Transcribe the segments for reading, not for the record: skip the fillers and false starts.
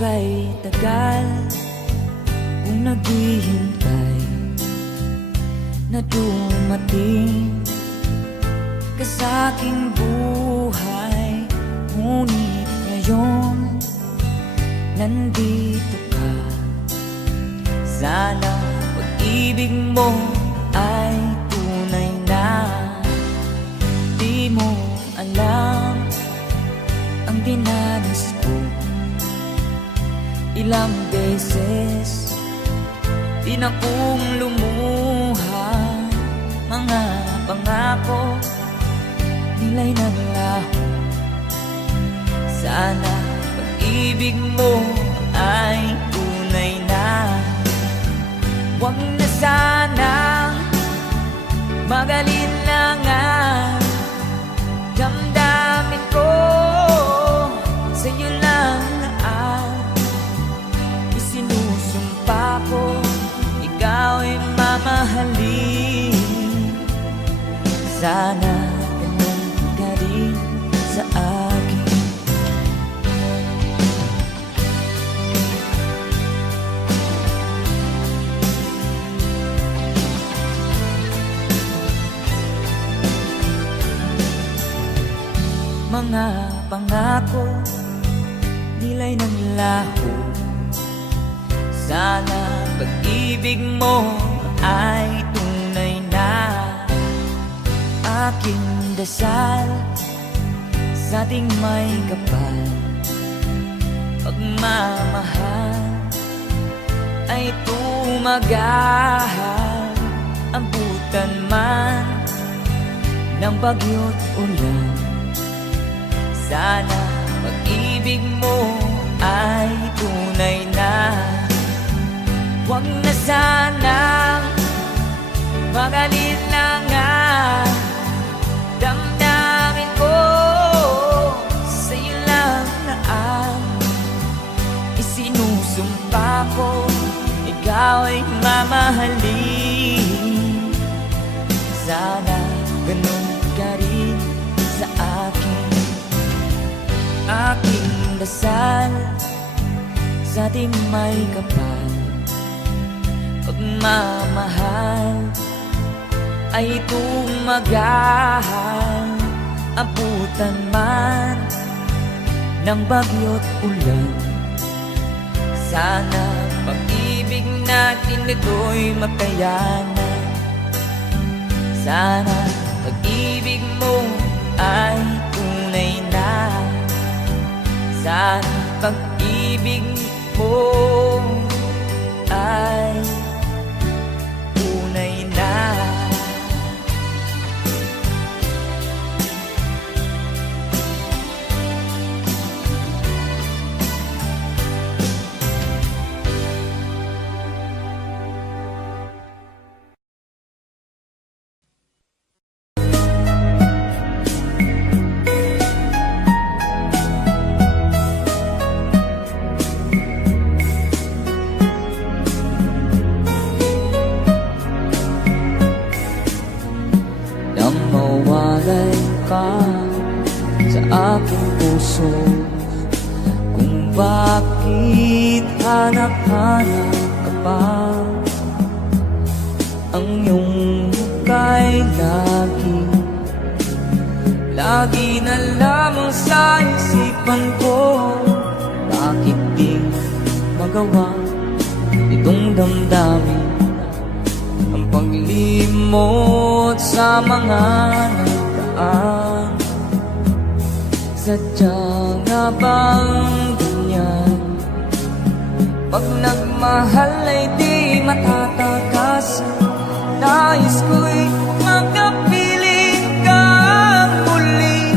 kay tagal kung naghihintay na dumating ka sa aking buhay. Ngunit ngayon nandito ka. Sana pag-ibig mo ay tunay na. Di mo alam ang dinanas ko. Ilang beses din akong lumuha. Mga pangako nila'y naglaho. Sana pag-ibig mo ay tunay na. Huwag na sanang mag-alinlangan. Damdamin ko sa'yo lang ang isinusumpa ko. Ikaw ay mamahalin. Sana ganun ka rin sa akin. Mga pangako nila'y naglaho. Sana pag-ibig mo ay tunay na. Aking dasal sa ating may kapal, pagmamahal ay tumagal. Abutan man ng bagyo't ulan. Sana pag-ibig mo ay tunay na. Huwag na sanang mag-alinlangan. Damdamin ko sa'yo lang na ang isinusumpa ko. Ikaw ay mamahalin. Sana ganun ka rin sa akin. Aking dasal sa ating may kapal, pagmamahal ay tumagal. Abutan man ng bagyo't ulan. Sana pag-ibig natin ito'y makayanan. Sana pag-ibig mo ay tunay na. Sana pag-ibig mo ay tunay na. Mawalay ka sa aking puso, kung bakit hanap-hanap ka pa. Ang iyong muka'y lagi na lamang sa isipan ko. Bakit di magawa itong damdamin ang paglimot sa mga nakaraan? Sadya nga bang ganyan? Pag nagmahal ay di matatakasan. Nais ko'y makapiling kang muli.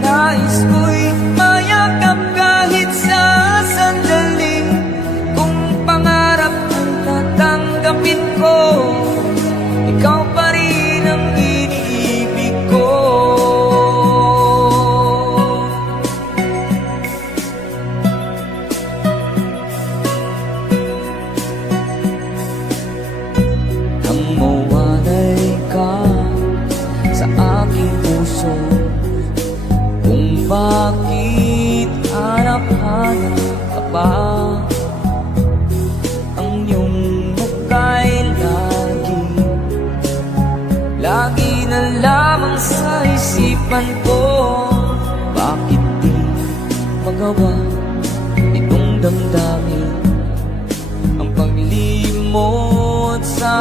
Nais ko'y mayakap kahit sa sandali. Kung pangarap kong tatanggapin ko, ikaw pa rin ang iniibig ko. Nang mawalay ka sa aking puso, kung bakit hanap-hanap ka pa.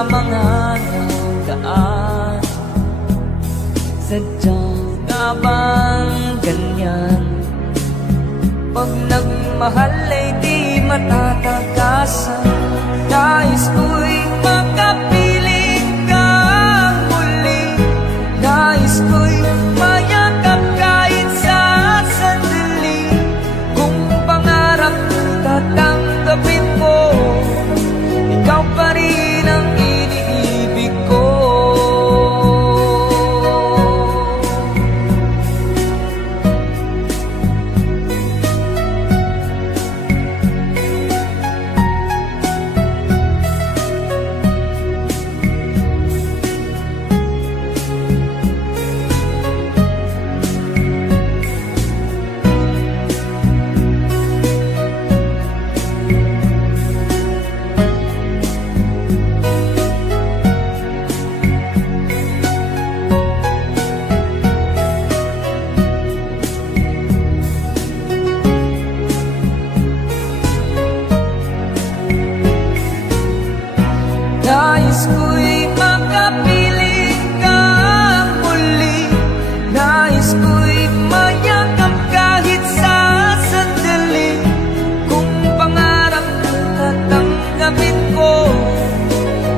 mga daan. Sadya nga bang ganyan? Pag nagmahal ay di matatagasan. Nais ko'y makapiling kang muli. Nais ko'y mayakap kahit sa sandali. Kung pangarap tatanggapin mo, ikaw pa rin ang iniibig ko. Nais ko'y makapiling kang muli. Nais ko'y mayakap kahit sa sandali. Kung pangarap tatanggapin ko,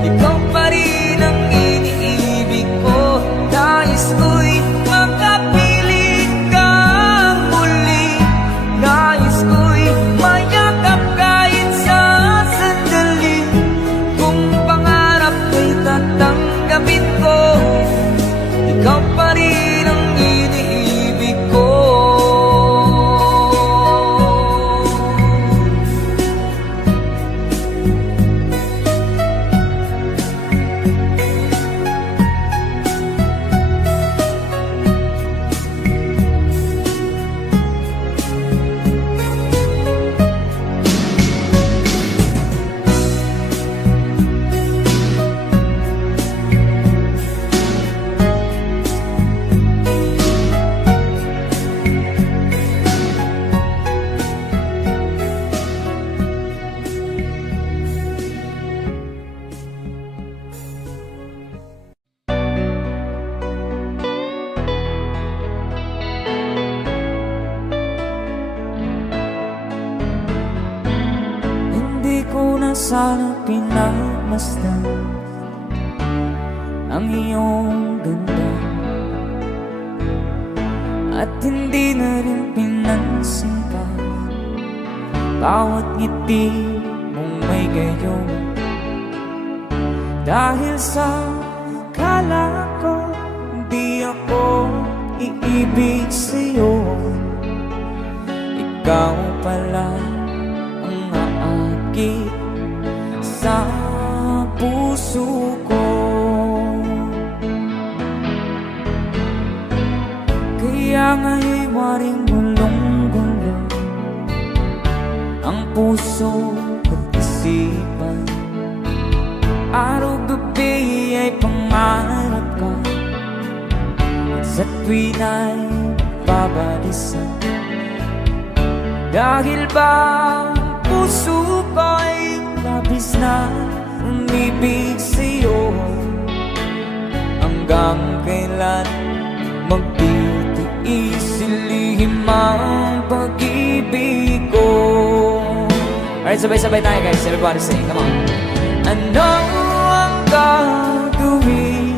ikaw pa rin ang iniibig ko. Nais ko'y makapiling kang muli. Nais ko'y mayakap kahit sa sandali. Kung tatanggapin ko, ikaw pa rin ang iniibig ko. Hindi ko na sana pinagmasdan ang iyong ganda, at hindi na rin pinansin pa bawat ngiti mong may gayon. Dahil sa kala ko hindi ako iibig sa'yo, ikaw pala ang aakit sa puso ko. Kaya nga'y waring gulong-gulo ang puso at isipan. Araw-gabi ay pangarap ka, at sa tuwin ay babalisan. Dahil ba ang puso ko'y labis na umibig sa'yo, hanggang kailan magtitiis ilihim ang pag-ibig ko. Alright, sabay-sabay tayo guys. Everybody sing, come on. Ano ang gagawin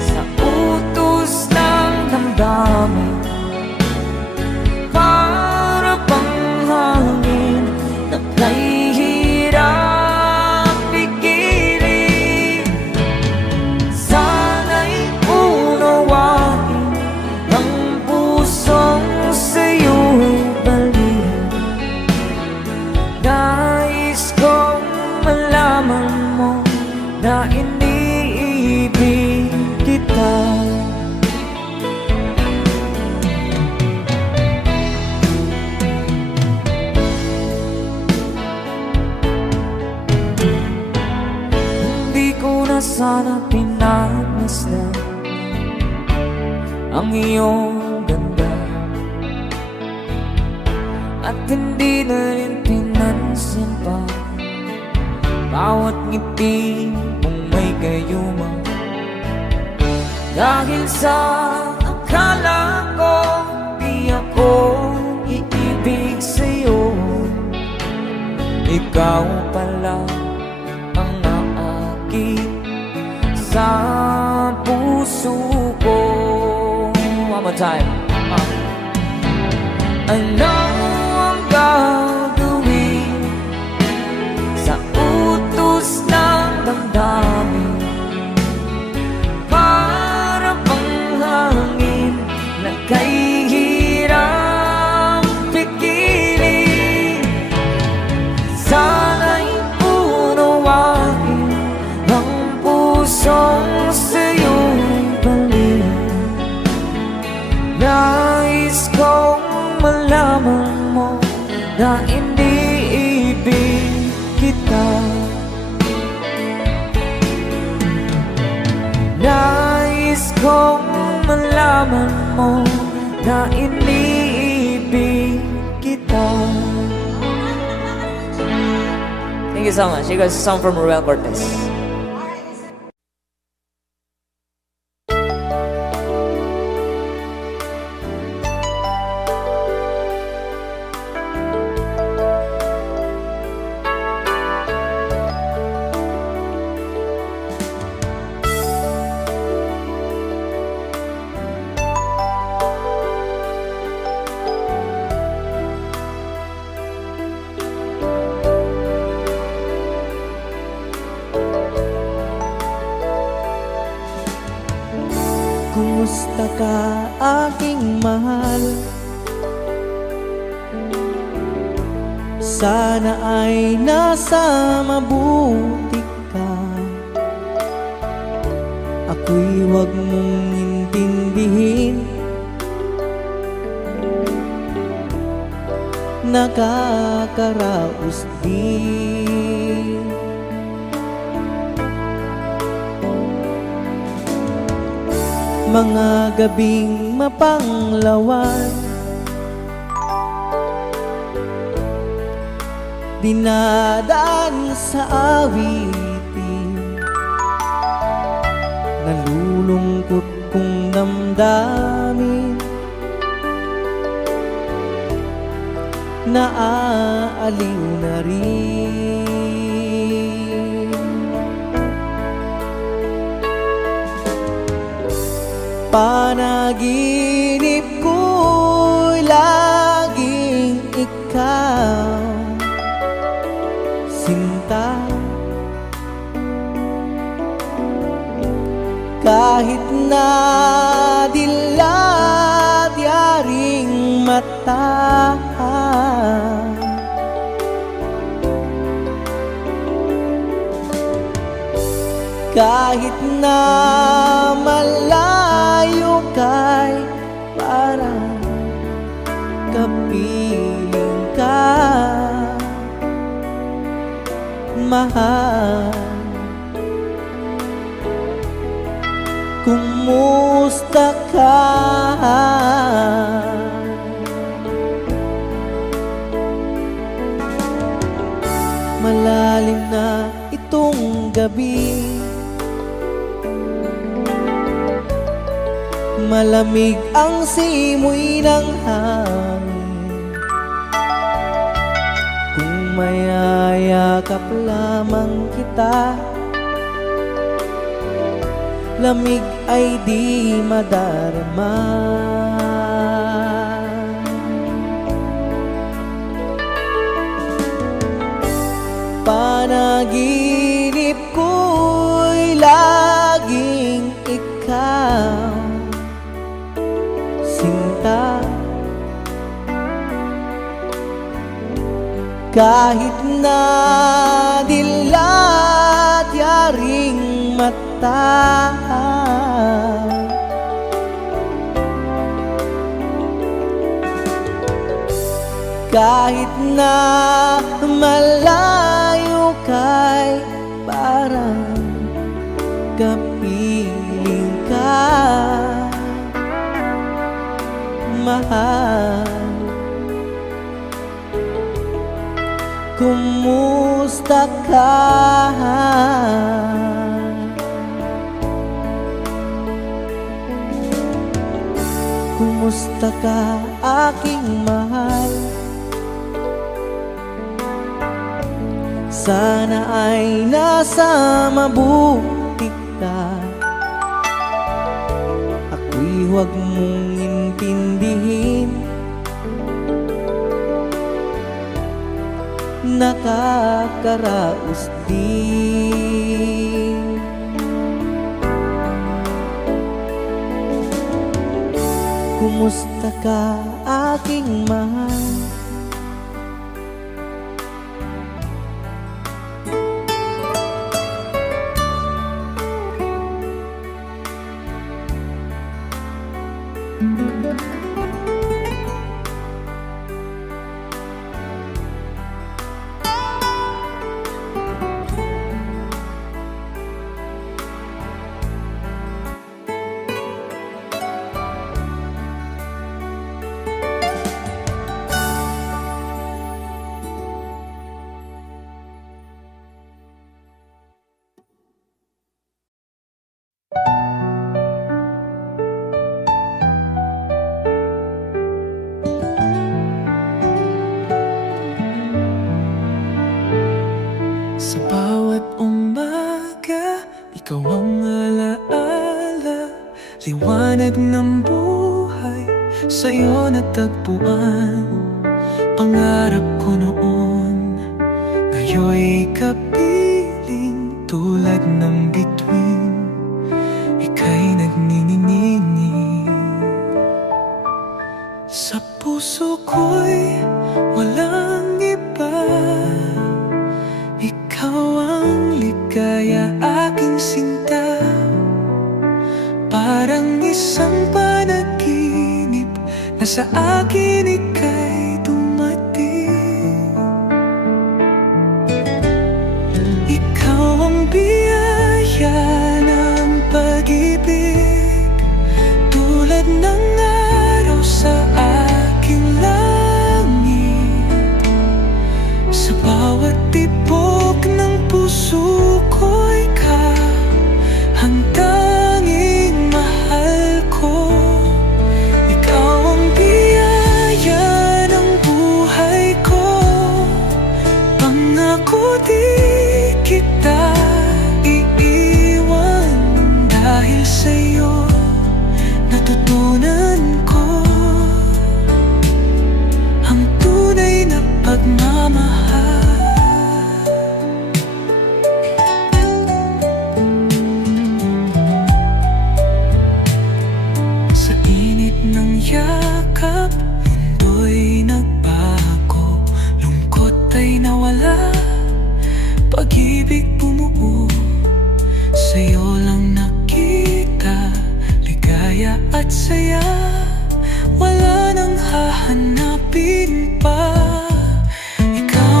sa utos ng damdamin? Para bang hangin na kahihirap pigilin. Sana'y unawain ang pusong sa'yo'y baliw. Nais kong malaman mo na iniibig kita. Hindi ko na sana pinagmasdan ang iyong ganda, at hindi na rin pinansin pa bawat ngiti mong may gayuma. Dahil sa akala ko di ako iibig sa'yo, ikaw pala ang naakit sa puso ko. One more time. Ano ang gagawin sa utos ng damdamin? Para bang hangin na kay hirang pigilin. Sana'y unawain ang pusong sa'yo'y balik. Nais kong malaman mo na iniibig kita. Nais kong malaman mo na iniibig kita. Thank you so much. You guys, a song from Ruel Cortez. Kumusta ka, aking mahal? Sana ay nasa mabuti ka. Ako'y huwag mong intindihin, nakakaraos din. Mga gabing mapanglawan, dinadaan sa awitin, nalulungkot kong damdamin, naaaliw na rin. Panaginip ko'y laging ikaw, sinta. Kahit na dilat yaring mata, kahit na malayo kay parang kapiling ka, mahal. Kumusta ka? Malalim na itong gabi, malamig ang simoy ng hangin. Kung mayayakap lamang kita, lamig ay di madarama. Panaginip ko'y laging ikaw, sinta. Kahit na dilat yaring mata, kahit na malayo kay parang kapiling ka, mahal. Kumusta ka. Kumusta ka aking mahal? Sana ay nasa mabuti ka. Ako'y huwag mong intindihin, nakakaraos din. Kumusta ka aking mahal? Sa bawat umaga, ikaw ang alaala. Liwanag ng buhay, sa'yo natagpuan. Pangarap ko noon, ngayon'y kapiling. Tulad ng bituin, ika'y nagniningning. Sa puso ko'y walang iba, ikaw ang ligaya, aking sinta. Parang isang panaginip na sa akin ika'y dumating. Ikaw ang biyaya ng pag-ibig, tulad ng araw sa aking langit. Sa bawat tibok ng puso ko, ikaw ang tanging mahal ko. Ikaw ang biyaya ng buhay ko. Pangako di kita iiwan, dahil sa'yo natutunan ko ang tunay na pagmamahal. Sa init ng yakap, mundo'y nagbago. Lungkot ay nawala, pag-ibig bumuo. Sa'yo lang nakita ligaya at saya, wala nang hahanapin pa. Ikaw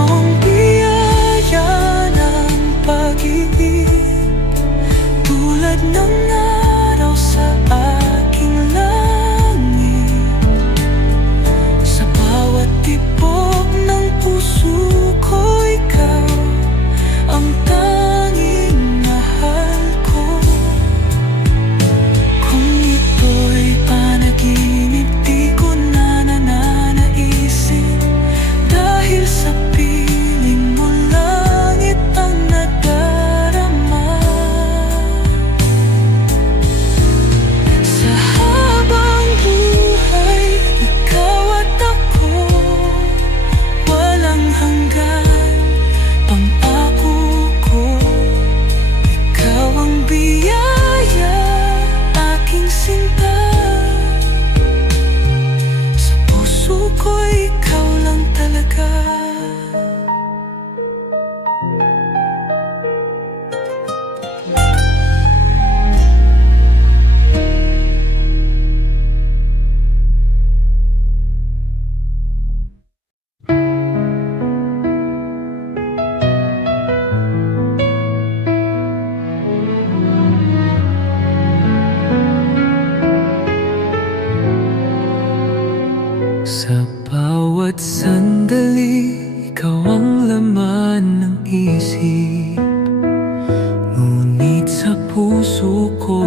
Ngunit sa puso ko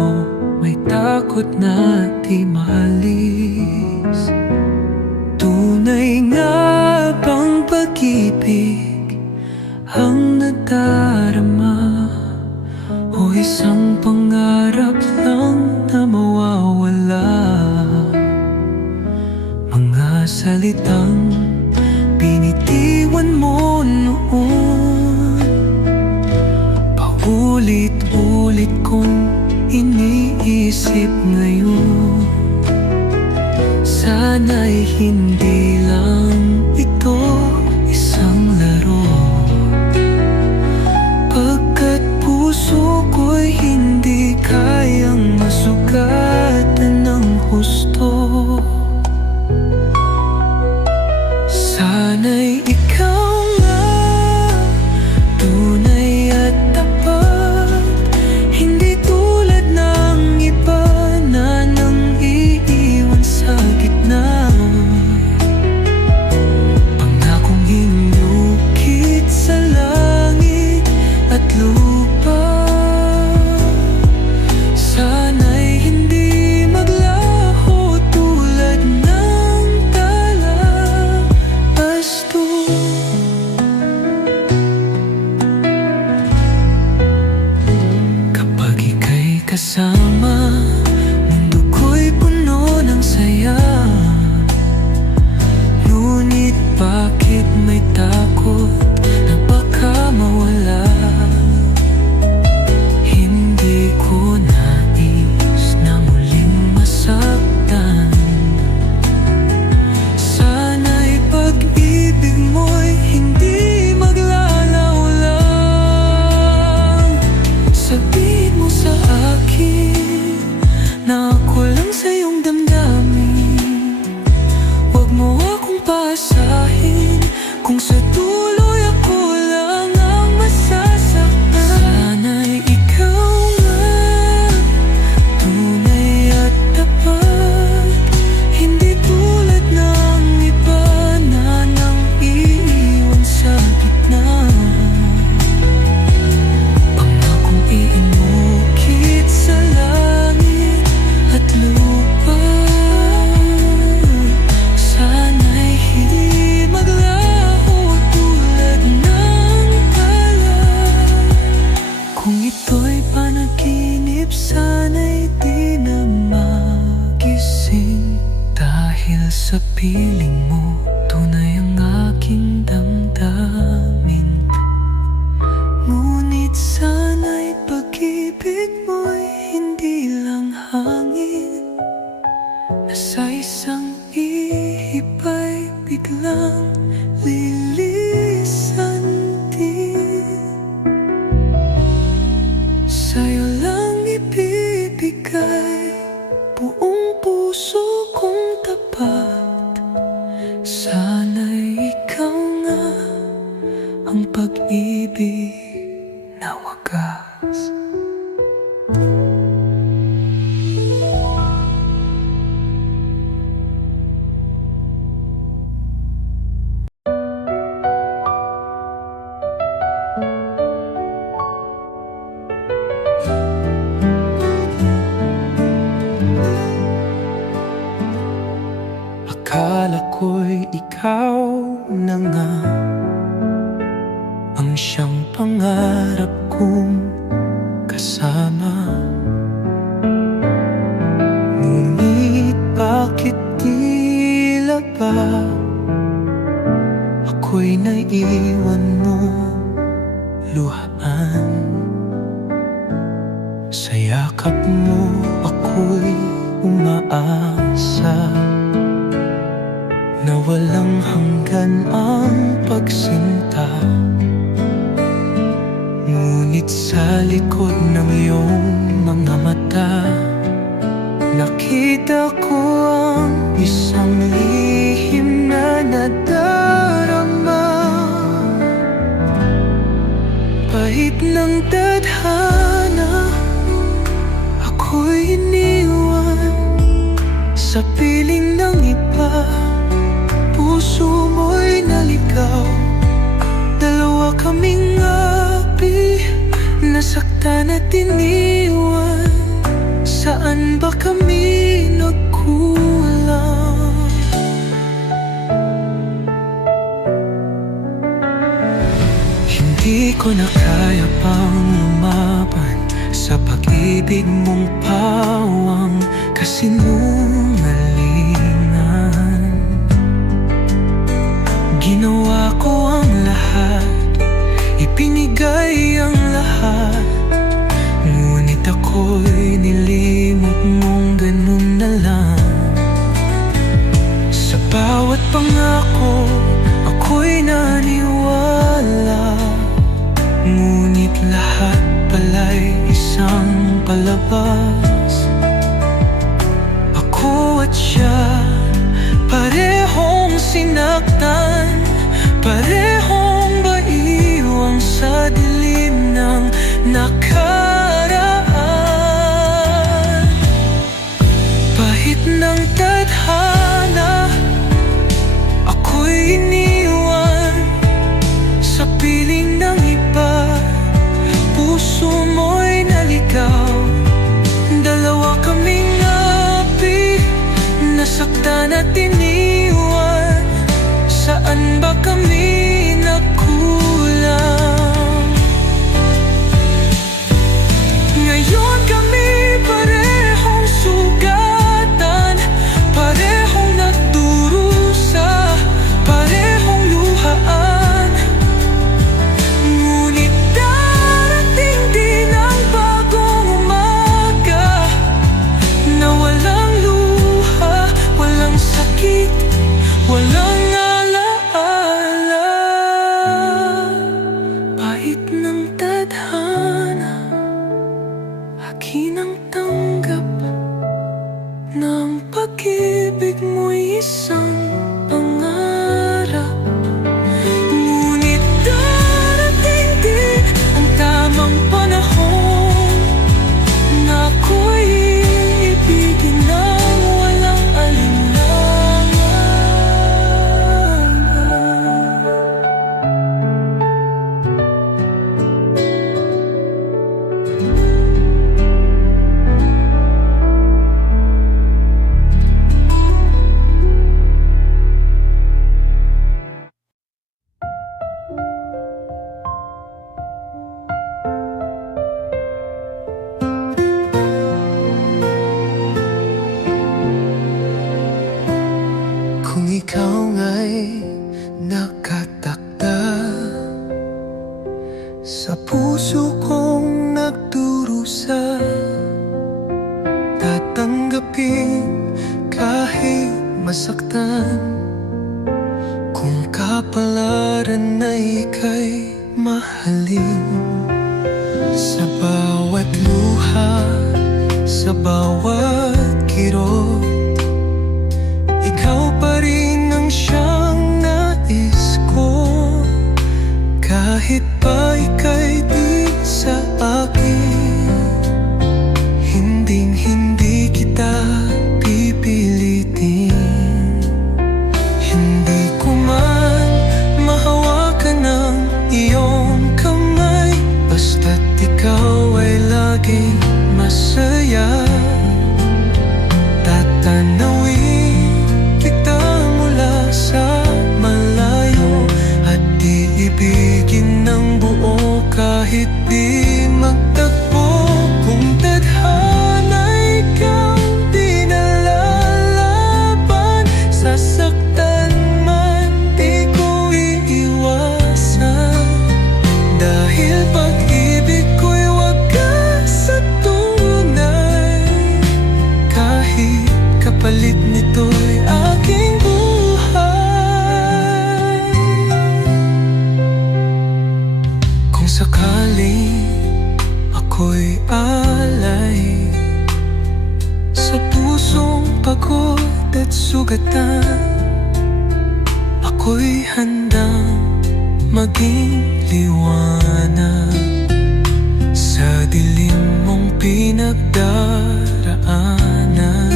may takot na di maalis. Tunay nga bang pag-ibig ang nadarama, o isang pangarap lang na mawawala? Mga salitang binitiwan mo noon, paulit-ulit kong iniisip ngayon. Sana'y hindi lang ito isang laro, pagkat puso ko'y hindi kayang masugatan ng husto. Sana'y ikaw nga, tunay at tapat, hindi tulad ng iba na nang iiwan sa gitna. Pangakong hinukit sa langit at lupa, sana'y hindi maglaho tulad ng basto. Kapag ika'y kasama, mundo ko'y puno ng saya. Ngunit bakit may takot na baka mawala? Hindi ko nais na muling masaktan. Sana'y pag-ibig mo'y hindi maglalaw lang. Sabihin mo sa akin na ako lang sa iyong damdamin. Huwag mo akong paasahin kung sa tuloy ako lang ang masasaktan. Sana'y ikaw nga, tunay at tapat, hindi tulad ng iba na nang iiwan sa gitna. Pangakong iinukit sa langit at lupa, sana'y hindi maglaho tulad ng alak. Kung ito'y panaginip, sana'y di na magising, dahil sa piling mo tunay ang aking damdamin. Ngunit sana'y pag-ibig mo'y hindi lang hangin, na sa isang ihip ay biglang lilisan din. Sa'yo lang ibibigay buong puso kong tapat. Sana'y ikaw nga ang pag-ibig na wagas. Akala ko'y ikaw na nga ang siyang pangarap kong kasama. Ngunit bakit tila ba ako'y naiwan mo luhaan? Sa yakap mo ako'y umaasa na walang hanggan ang pagsinta. Ngunit sa likod ng iyong mga mata, nakita ko ang isang lihim na nadarama. Pahit ng tadhana, ako'y iniwan sa piling ng iba. Puso mo'y naligaw, dalawa kaming nasaktan at iniwan? Saan ba kami nagkulang? Hindi ko na kaya pang lumaban sa pag-ibig mong pawang kasinungalingan. Ginawa ko ang lahat, ipinigay ang lahat, ngunit ako'y nilimot mong ganun na lang. Sa bawat pangako, ako'y naniwala, ngunit lahat pala'y isang palabas. Ako at siya, parehong sinaktan, parehong baiwang sa dilim ng nakaraan. Pahit ng tadhana, ako'y iniwan sa piling ng iba. Puso mo'y naligaw, dalawa kaming api, nasaktan at iniwan. Saan ba kami nagkulang? Ngayon kami parehong sugatan, parehong nagdurusa, parehong luhaan. Ngunit darating din ang bagong umaga na walang luha, walang sakit, walang alaala. Pahit ng tadhana, akin ang tanggap na ang pag-ibig mo'y isang pangarap. Ngunit darating din ang tamang panahon na ako'y ibigin ng walang alinlangan. Kung ikaw nga'y nakatakda sa puso kong nagdurusa, tatanggapin kahit masaktan. Kung kapalaran na ika'y mahalin, sa bawat luha, sa bawat kirot, ikaw pa rin ang siyang nais ko. Kahit pa ika'y di sa akin, hinding-hindi kita pipilitin. Hindi ko man mahawakan ng iyong kamay, basta't ikaw ay laging masaya. Tatanawin kita mula sa malayo at iibigin ng buo kahit di magtagpo. Kung tadhana'y ikaw di nalalaban, sasaktan man di ko iiwasan. Dahil pag-ibig ko'y wagas sa tunay, kahit kapalit nito'y aking buhay. Kung sakaling ako'y alay sa pusong pagod at sugatan, ako'y handang maging liwanag sa dilim mong pinagdaraanan.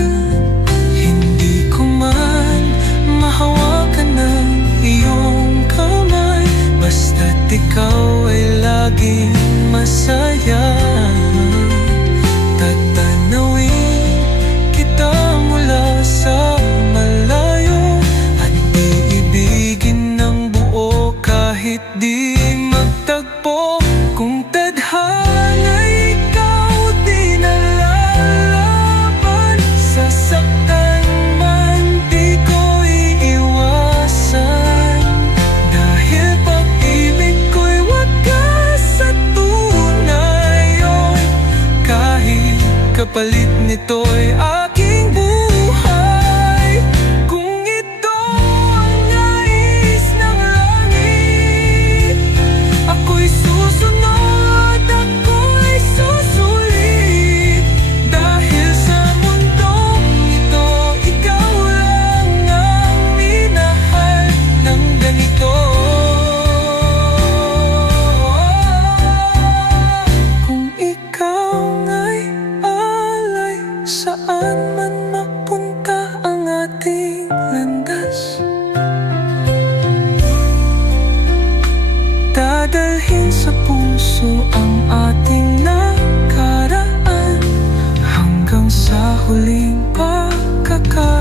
Hindi ko man mahawakan ng iyong kamay, basta't ikaw ay laging masaya. kapalit nito'y aking buhay. Kung ito ang nais ng langit, ako'y susunod, ako'y susulit. Dahil sa mundong ito, ikaw lang ang minahal ng ganito. Kung ikaw nga'y alay, saan man mapunta ang ating landas, dadalhin sa puso ang ating nakaraan hanggang sa huling pagkakataon.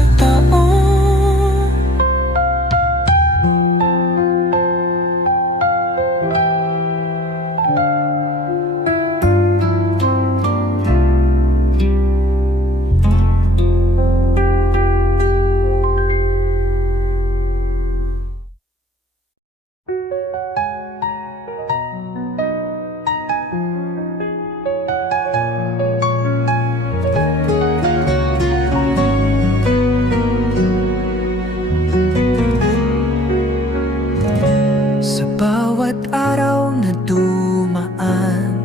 Sa bawat araw na dumaan,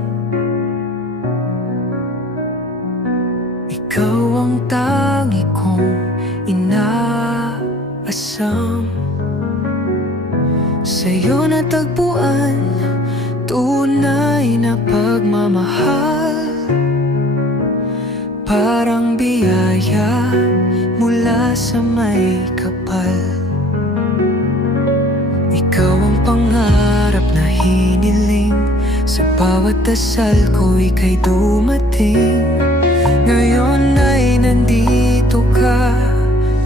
ikaw ang tangi kong inaasam. Sa'yo natagpuan tunay na pagmamahal, parang biyaya mula sa may kapal. Ikaw ang pangarap na hiniling, sa bawat dasal ko ika'y dumating. Ngayon ay nandito ka,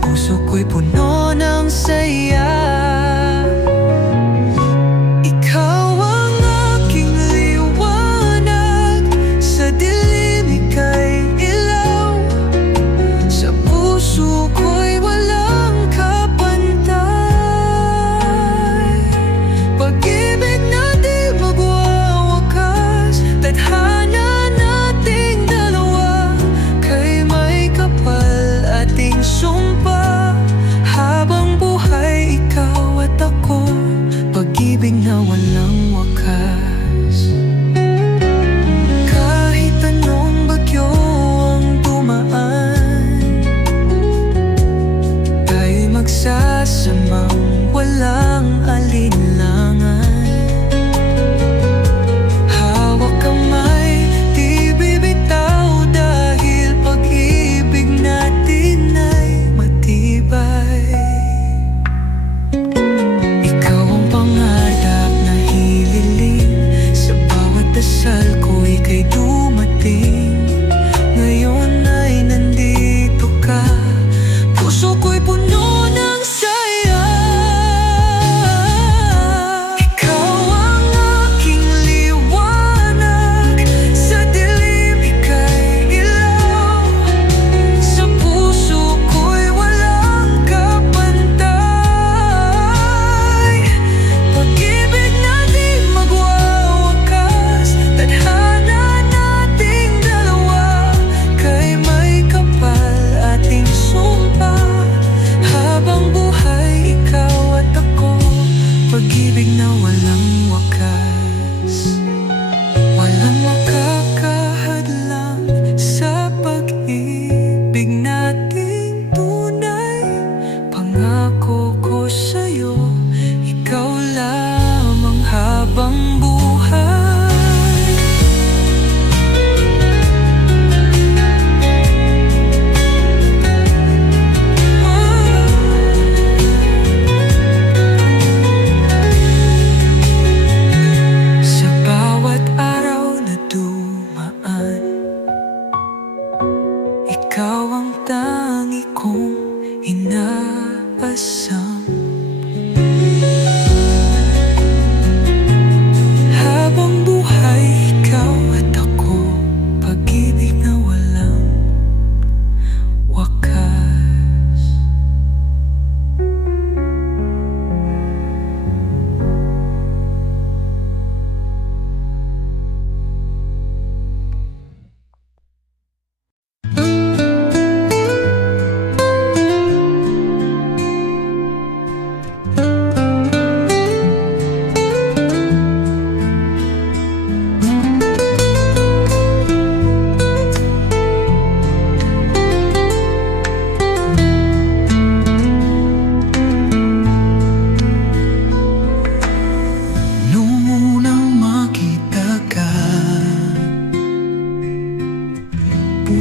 puso ko'y puno ng saya. Ikaw ang aking liwanag, sa dilim ika'y ilaw. Sa puso ko'y walang kapantay, pag-ibig na di magwawakas. Tadhana nating dalawa, kay may kapal ating sumpa. Habang buhay ikaw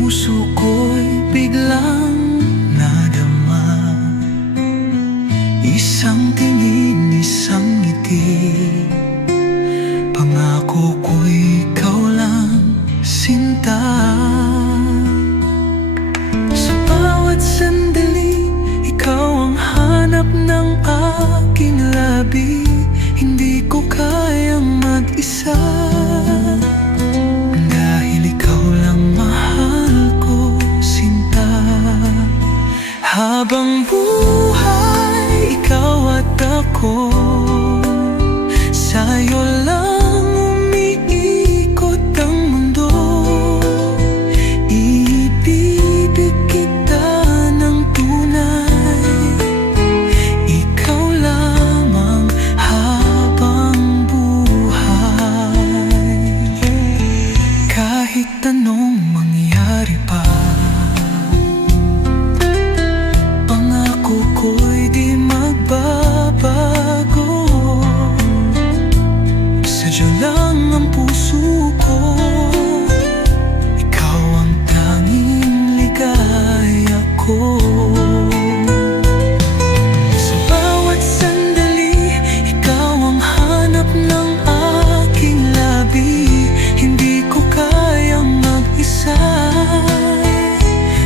puso ko'y biglang nadama. Isang tingin, isang ngiti, pangako ko'y ikaw lang, sinta. Sa bawat sandali, ikaw ang hanap ng aking labi. Hindi ko kayang mag-isa, dahil ikaw lang mahal ko, sinta. Habang buhay, ikaw at ako, sa'yo lang umiikot ang mundo. Iibibig kita ng tunay, ikaw lamang habang buhay. Kahit anong mangyari pa, pangako ko'y di magbabago. Sadya lang ang puso ko, ikaw ang tanging ligaya ko. Sa bawat sandali, ikaw ang hanap ng aking labi. Hindi ko kayang mag-isa,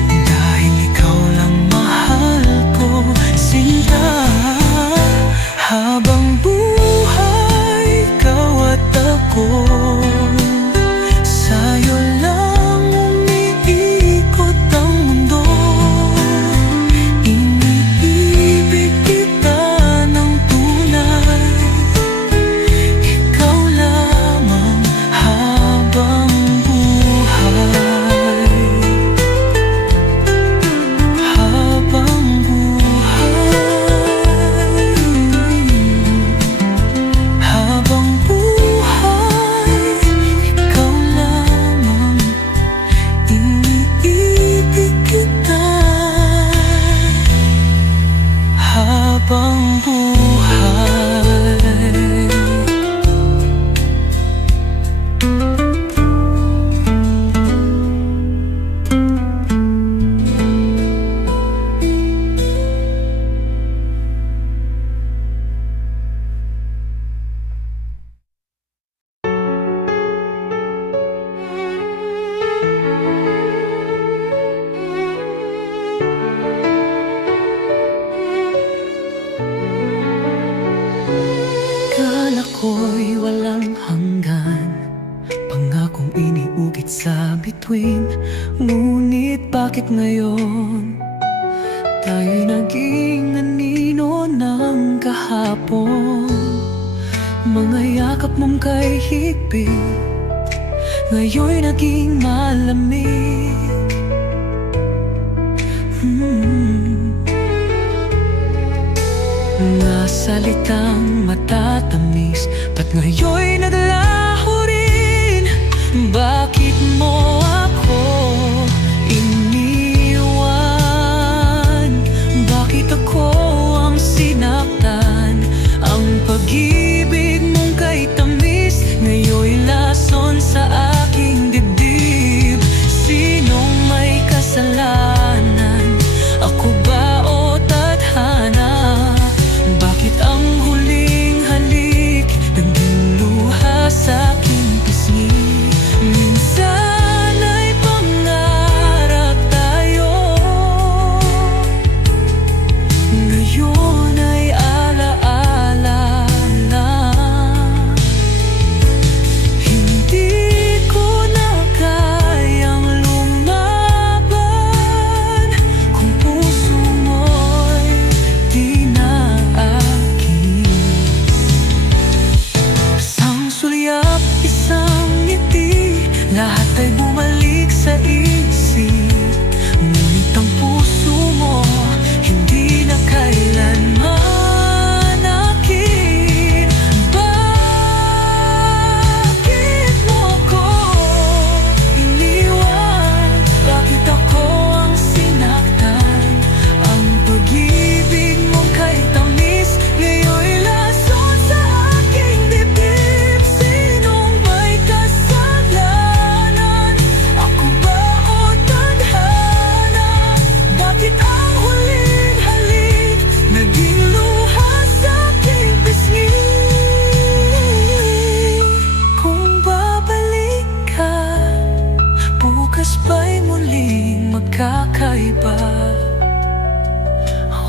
dahil ikaw lang mahal ko, sinta. Habang buhay, ikaw at ako, sa'yo lang umiikot ang mundo. Iniibig kita ng tunay, ikaw lamang habang buhay. Habang buhay, habang buhay, ikaw lamang, iniibig kita. Habang buhay. Kala ko'y walang hanggan, pangakong iniugit sa bituin. Ngunit bakit ngayon tayo'y naging anino ng kahapon? Mga yakap mong kay higpit, ngayon'y naging malamig. Nga salitang matatamis, ba't ngayon'y naglaho rin? Bakit mo ako iniwan? Bakit ako ang sinaktan? Ang pag-ibig mong kay tamis, ngayon'y lason sa aking dibdib. Sinong may kasalanan? Ako ba o tadhana? Bakit ang huling halik naging luha sa aking pisngi?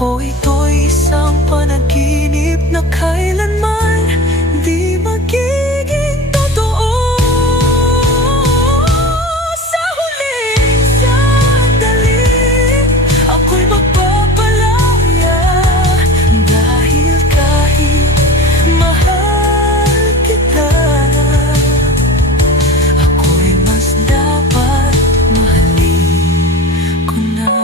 O ito'y isang panaginip na kailanman di magiging totoo. Sa huling sandali, ako'y magpapalaya dahil kahit mahal kita, ako'y mas dapat mahalin ko na.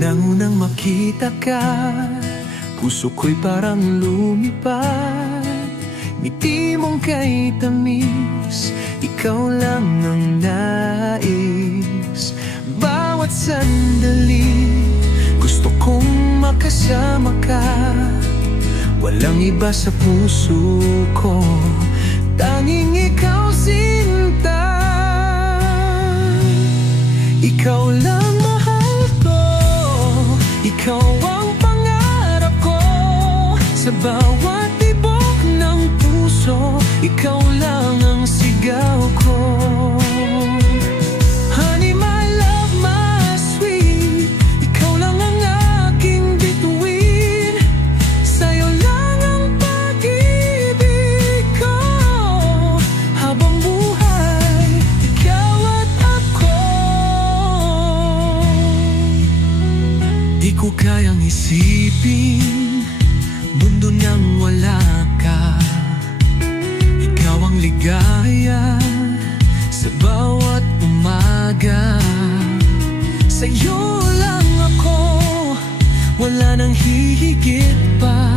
Nang unang makita ka, puso ko'y parang lumipad. Ngiti mong kay tamis, ikaw lang ang nais. Bawat sandali, gusto kong makasama ka. Walang iba sa puso ko, tanging ikaw sinta. Ikaw lang mahal ko, ikaw ang pangarap ko. Sa bawat tibok ng puso, ikaw lang ang sigaw ko. Honey, my love, my sweet, ikaw lang ang aking bituin. Sa'yo lang ang pag-ibig ko. Habang buhay, ikaw at ako. Di ko kayang isipin mundo nang wala ka. Ikaw ang ligaya sa bawat umaga. Sa'yo lang ako, wala nang hihigit pa.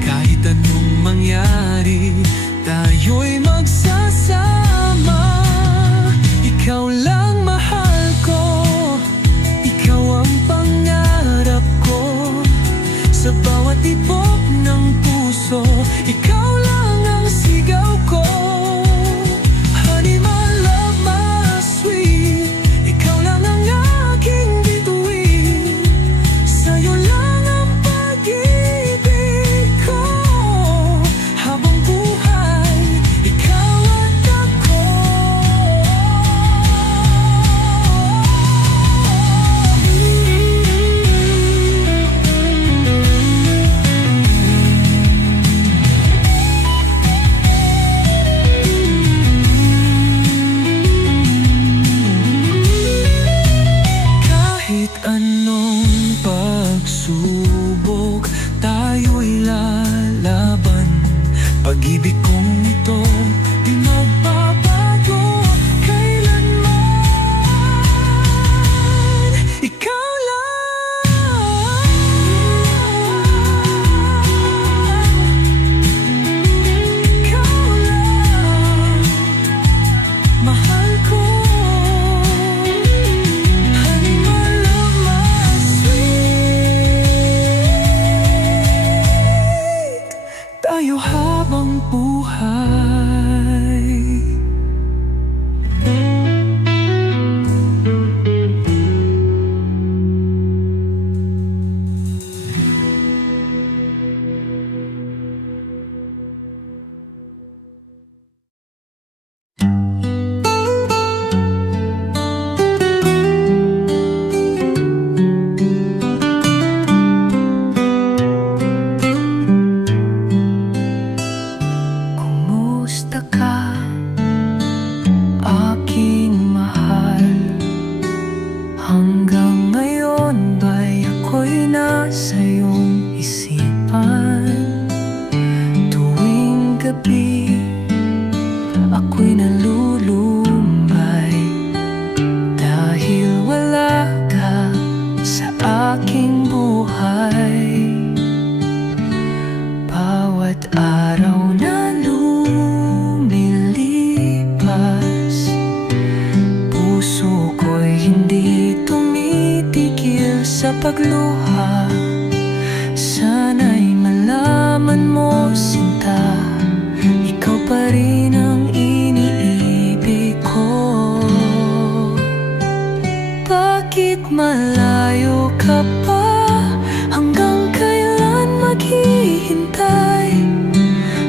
Kahit anong mangyari, tayo'y magsasama. Ikaw lang mahal ko, ikaw ang pangarap ko. Sa bawat tibok ng puso, ikaw lang ang sigaw ko. Honey, my love, my sweet, ikaw lang ang aking bituin. Sa'yo lang ang pag-ibig ko. Habang buhay, ikaw at ako. Kahit anong pagsubok, tayo'y lalaban. Pag-ibig kong ito, di magbabago kailanman. Ikaw lang, ikaw lang, mahal ko. Honey, my love, my sweet, tayo habang buhay. Kumusta ka, aking mahal? Hanggang ngayon ba'y ako'y nasa iyong isipan? Tuwing gabi, ako'y nalulumbay dahil wala ka sa aking buhay. Bawat araw na lumipas, pagluha. Sana'y malaman mo, sinta, ikaw pa rin ang iniibig ko. Bakit malayo ka pa? Hanggang kailan maghihintay?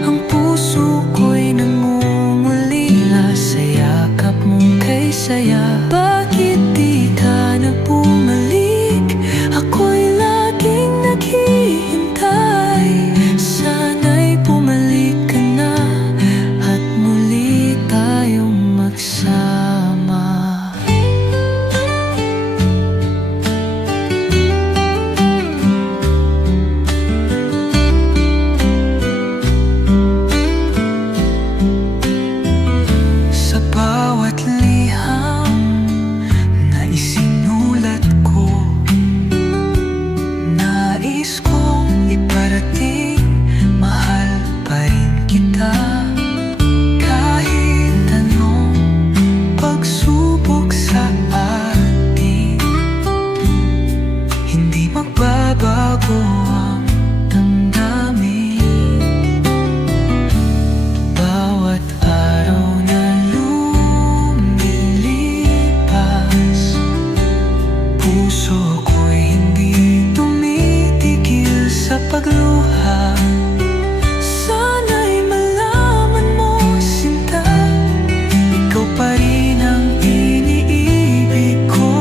Ang puso ko'y nangungulila sa yakap mong kay saya. Bakit di ka na bumalik? Ako'y laging naghihintay. Sana'y bumalik ka na at muli tayong magsama. Sa bawat liham na isinulat ko, nais kong iparating, mahal pa rin kita. Kahit anong pagsubok sa atin, hindi magbabago ang damdamin. Bawat araw na lumilipas, puso ko'y hindi tumitigil sa pagluha. Sana'y malaman mo, sinta, ikaw pa rin ang iniibig ko.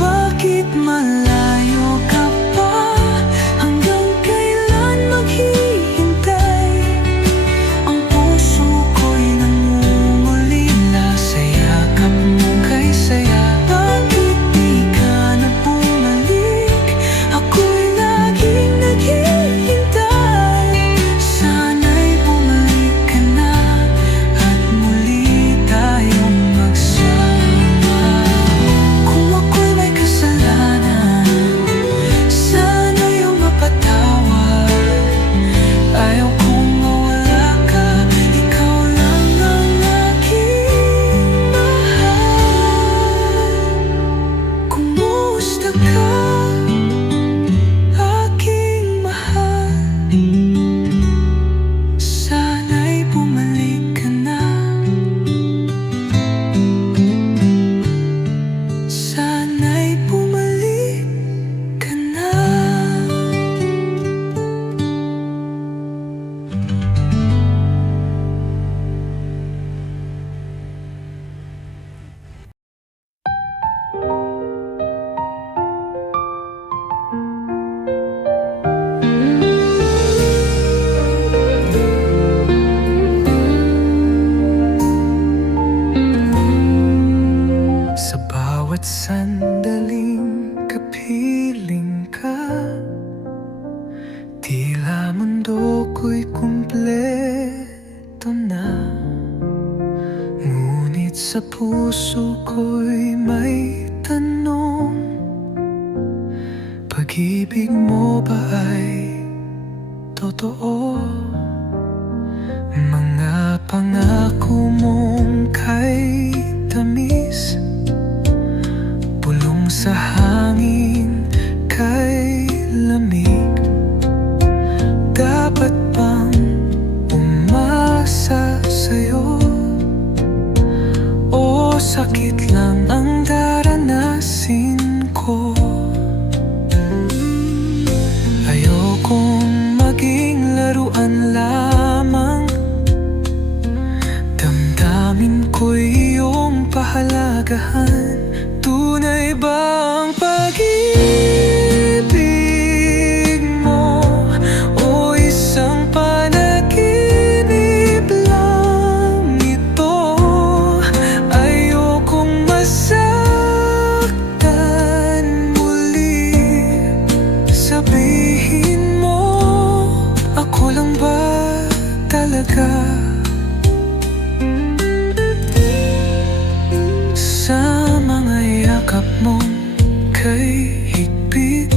Bakit malayo ka pa? Hanggang kailan maghihintay? Ang puso ko'y nangungulila sa yakap mong kay saya. Bakit di ka na bumalik? Ako'y laging naghihintay. Sana'y bumalik ka na at muli tayong magsama. Kung ako'y may kasalanan, sana iyong mapatawad. Ayaw kong mawala ka, ikaw lang ang aking mahal. Kumusta ka, aking mahal? Sana'y bumalik ka na. Sana'y bumalik ka na. Sa bawat sandaling kapiling ka, tila mundo ko'y kumpleto na. Ngunit sa puso ko'y may tanong, pag-ibig mo ba ay totoo? Mga pangako mong kay tamis, pulong sa hangin kay lamig. Dapat bang umasa sa'yo? O sakit lang ang daranasin ko? Ayokong maging laruan lamang, damdamin ko'y iyong pahalagahan. Tunay ba ang pag-ibig mo o isang panaginip lang ito? Ayokong masaktan muli. Sabihin mo, ako lang ba talaga? Sa mga yakap mong kay higpit,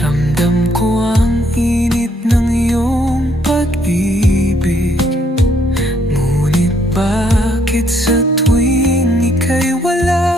ramdam ko ang init ng iyong pag-ibig. Ngunit bakit sa tuwing ika'y wala,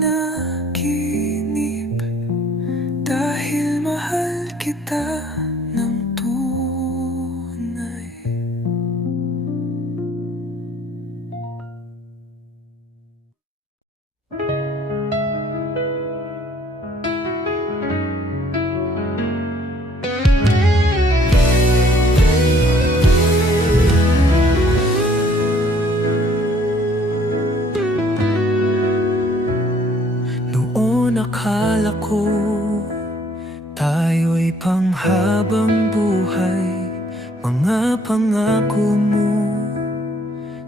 panaginip dahil mahal kita ng tunay. Noon akala ko tayo'y panghabang buhay. Mga pangako mo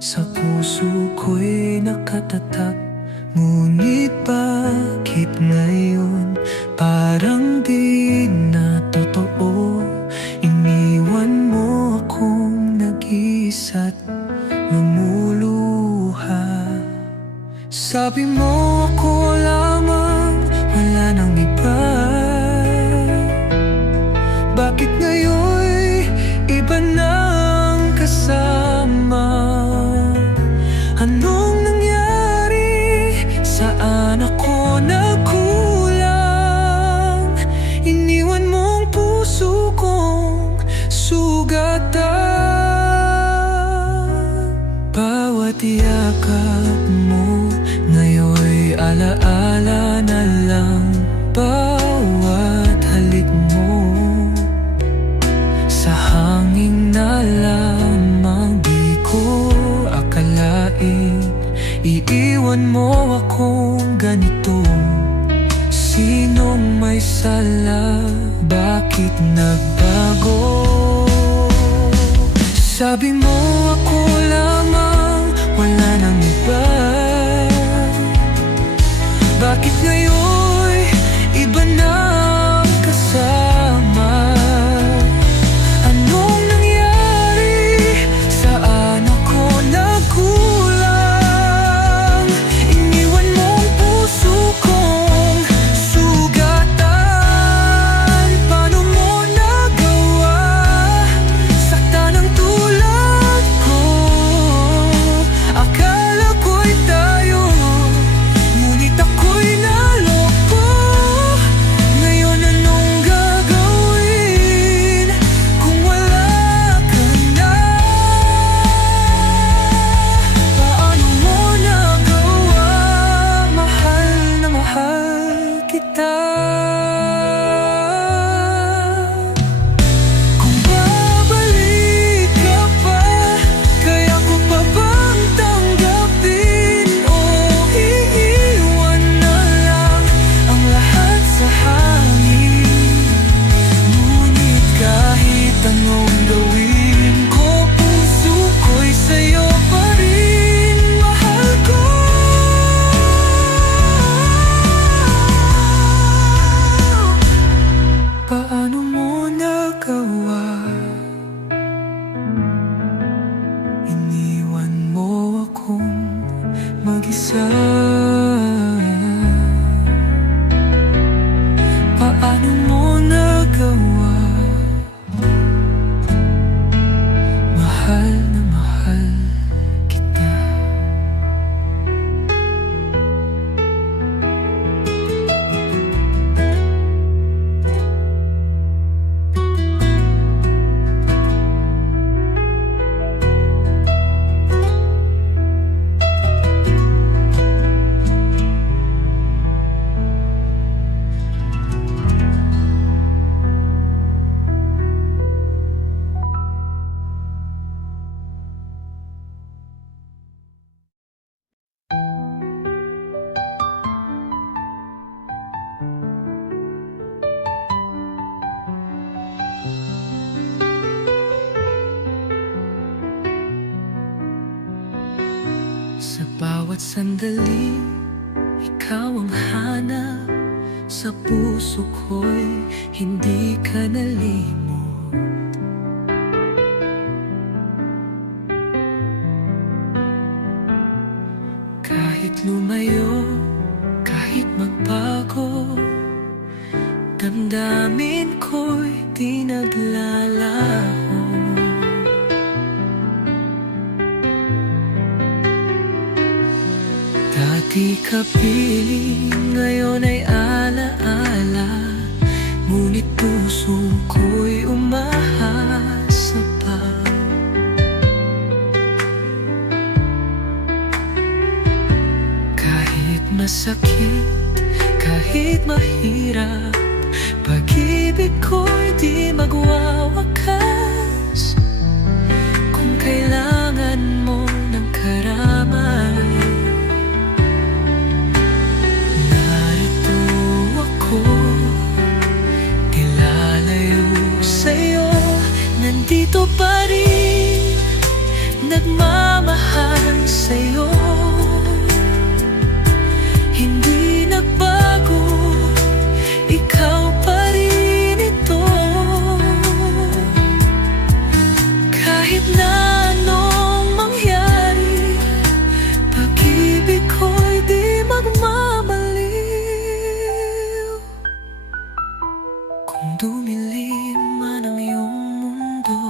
sa puso ko'y nakatatak. Ngunit bakit ngayon parang di na totoo? Iniwan mo akong nag-iisa't lumuluha. Sabi mo ako lamang, wala nang iba. Bakit ngayon'y iba nang kasama? Anong nangyari? Saan ako nagkulang? Iniwan mong puso kong sugatan. Bawat yakap mo ngayon'y alaala na lang. Bawat halik mo sa hangin na lamang. Di ko akalain iiwan mo akong ganito. Sinong may sala? Bakit nagbago? Sabi mo ako lamang, wala nang iba. Bakit ngayon'y iba nang kasama? Anong nangyari? Saan ako nagkulang? Iniwan mong puso kong sugatan. Paano mo nagawa? Saktan ang tulad ko. Akala ko'y tayo, ngunit ako'y naloko. Ngayon anong gagawin kung wala ka na? Paano mo nagawa? Mahal na mahal kita. Kung babalik ka pa, kaya ko pa bang tanggapin? O iiwan na lang ang lahat sa hangin? Ngunit kahit anong gawin ko, puso ko'y sa'yo pa rin. Mahal ko. Paano mo nagawa? Iniwan mo akong mag-isa. Paano mo nagawa? Mahal na mahal kita. Sa bawat sandali, ikaw ang hanap. Sa puso ko'y hindi ka nalimot. Kahit lumayo, kahit magbago, damdamin ko'y di naglalaho. Dati ka piling ngayon ay alaala, ngunit puso ko'y umahasa pa. Kahit masakit, kahit mahirap, pag-ibig ko'y di magwawakas. Kung kailangan mo ng karamay, narito ako, di lalayo sa'yo. Nandito pa rin, nagmamahal sa'yo. Hindi nagbago, ikaw pa rin ito. Kahit na anong mangyari, pag-ibig ko'y di magmamaliw. Kung dumilim man ang iyong mundo,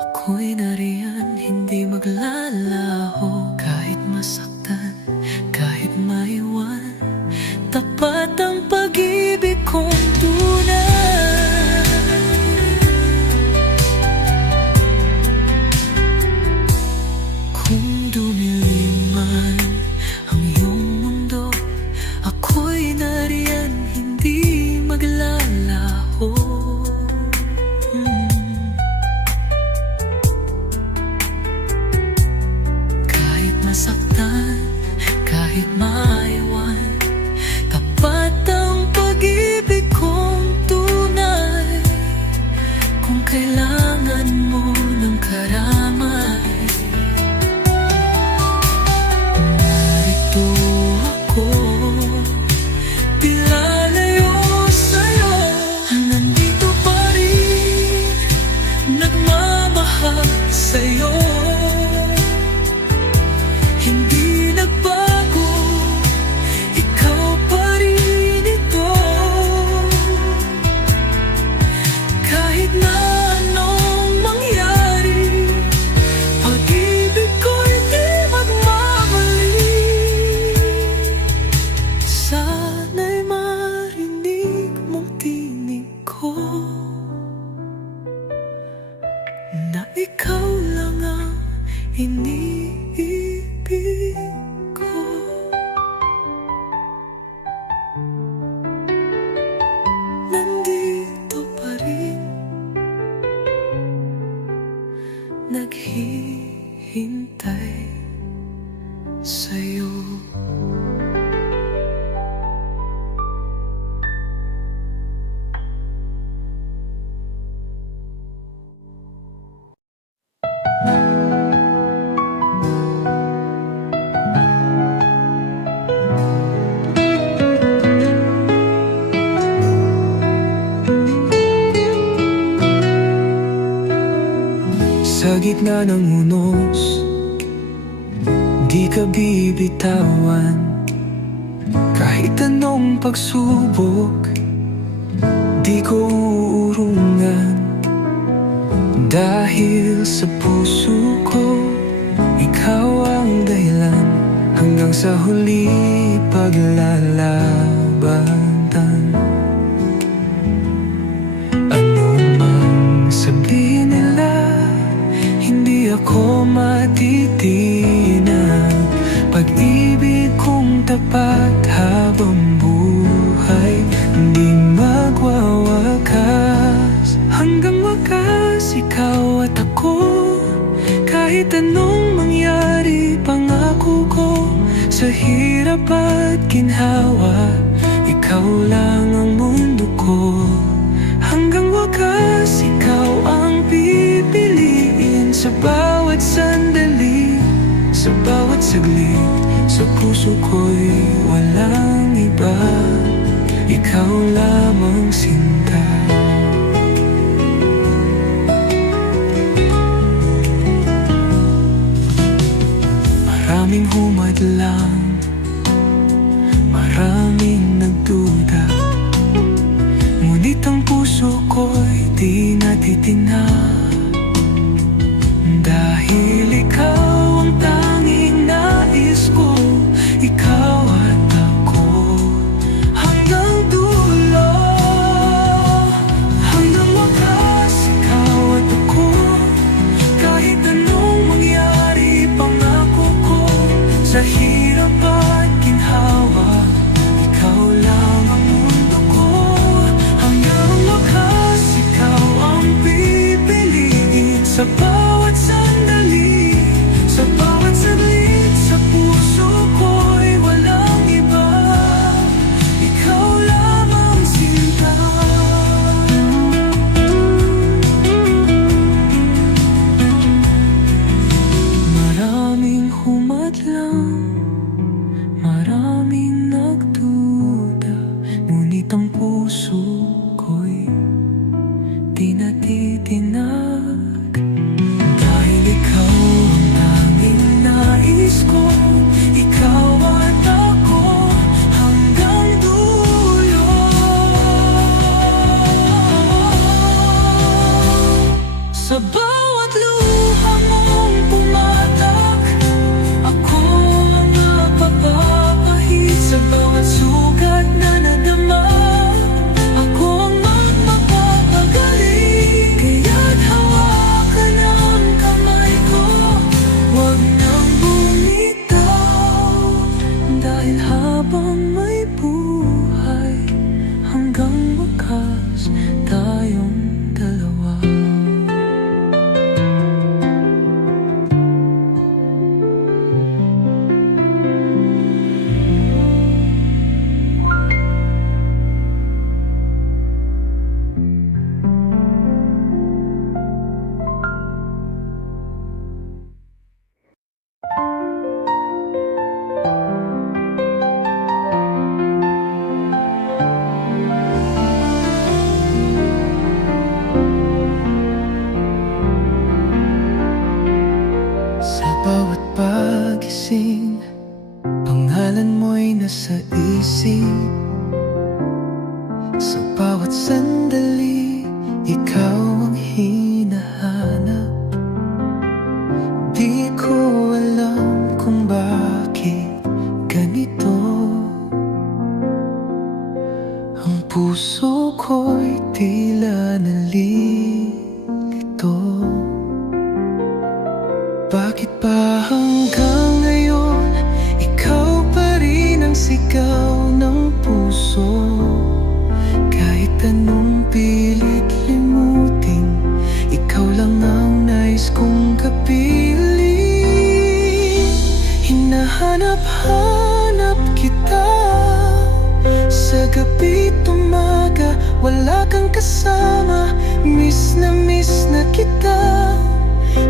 ako'y nariyan, hindi maglalaho. Kahit masaktan, kahit maiwan, tapat ang pag-ibig kong tunay. Kung dumilim man ang iyong mundo, ako'y nariyan, hindi maglalaho. Kahit masaktan, kahit maiwan, tapat ang pag-ibig kong tunay. Kung kailangan mo ng karamay, narito ako, di lalayo sa'yo. Nandito pa rin, nagmamahal sa'yo. Hindi nagbago, ikaw pa rin ito. Kahit na anong mangyari, pag-ibig ko'y di magmamaliw. Sana'y marinig mong tinig ko, na ikaw lang ang iniibig ko. Nandito pa rin, naghihintay sa'yo. Sa gitna ng unos, di ka bibitawan. Kahit anong pagsubok, di ko uurungan. Dahil sa puso ko, ikaw ang dahilan. Hanggang sa huli paglalabanan. Ano mang sabihin nila, hindi ako matitinag. Pag-ibig kong tapat habang buhay, hindi magwawakas. Hanggang wakas, ikaw at ako. Kahit anong mangyari, pangako ko. Sa hirap at ginhawa, ikaw lang ang mundo ko. Hanggang wakas, ikaw ang pipiliin. Sa bawat sandali, sa bawat saglit, sa puso ko'y walang iba. Ikaw lamang sinta. Maraming humadlang, maraming nagduda, ngunit ang puso ko'y di natitinag. Dahil ikaw ang tanging nais ko, ikaw at ako. ay nasa isip. Sa bawat sandali, ikaw ang hinahanap. Di ko alam kung bakit ganito. Ang puso ko'y tila nalilito. Bakit ba hanggang ngayon ikaw pa rin ang sigaw ng puso? Kahit anong pilit limutin, ikaw lang ang nais kong kapiling. Hinahanap-hanap kita sa gabi't umaga, wala kang kasama. Miss na kita.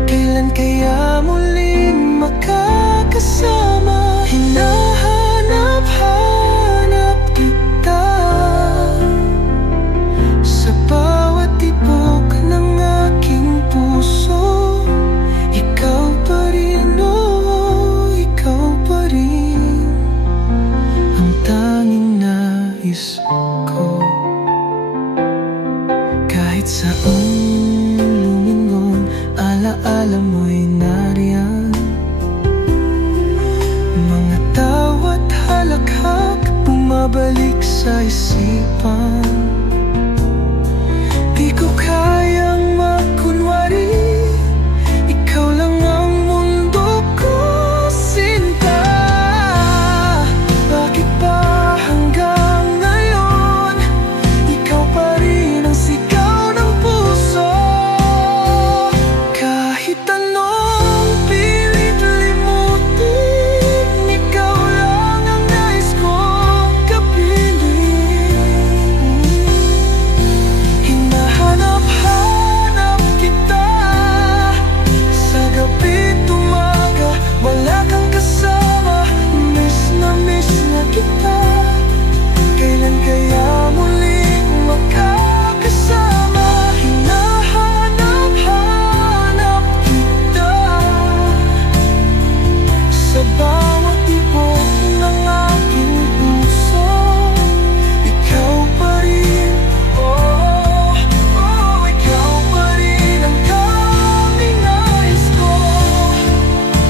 Kailan kaya muling makakasama? Hinahanap-hanap kita sa bawat tibok ng aking puso. Ikaw pa rin, oh, ikaw pa rin ang tanging nais ko. Kahit saan lumingon, alaala mo'y nariyan. Mga tawat halakhak bumabalik sa isipan. Di ko kayang magkunwari, ikaw lang ang mundo ko, sinta. Bakit ba hanggang ngayon ikaw pa rin ang sigaw ng puso? Kahit anong pilit limutin, ikaw lang ang nais kong kapiling. Hinahanap-hanap kita sa gabi't umaga, wala kang kasama. Miss na kita. Kailan kaya muling makakasama? Hinahanap-hanap kita sa bawat tibok ng aking puso. Ikaw pa rin, oh, oh, ikaw pa rin ang tanging nais ko.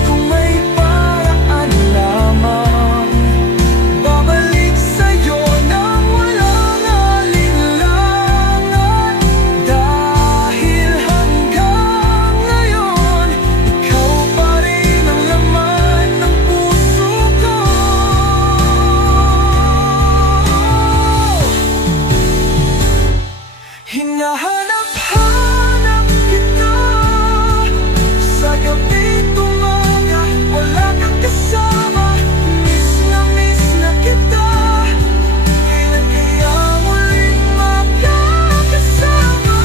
Kung may paraan lamang, babalik sa'yo nang walang alinlangan. Dahil hanggang ngayon, ikaw pa rin ang laman ng puso ko. Hinahanap-hanap kita sa gabi't umaga, wala kang kasama. Miss na kita. Kailan kaya muling makakasama?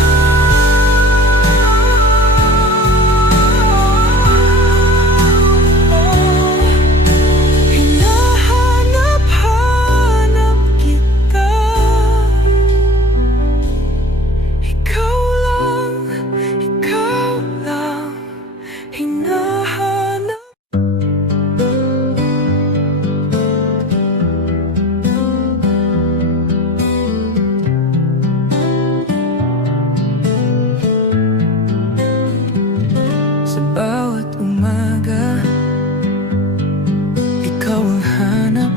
Hinahanap-hanap kita. Ikaw lang, hinahanap. Sa bawat umaga, ikaw ang hanap.